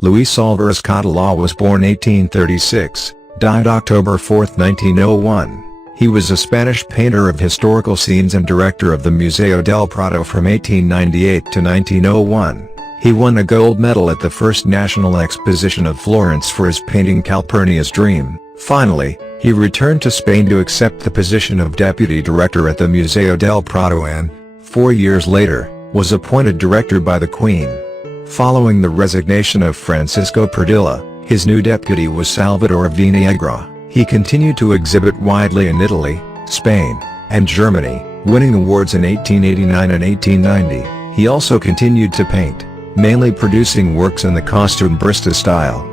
Luis Alvarez Catala was born 1836, died October 4, 1901. He was a Spanish painter of historical scenes and director of the Museo del Prado from 1898 to 1901. He won a gold medal at the first National Exposition of Florence for his painting Calpurnia's Dream. Finally, he returned to Spain to accept the position of deputy director at the Museo del Prado and, 4 years later, was appointed director by the Queen. Following the resignation of Francisco Pradilla, his new deputy was Salvador Viniegra. He continued to exhibit widely in Italy, Spain, and Germany, winning awards in 1889 and 1890. He also continued to paint, mainly producing works in the costumbrista style.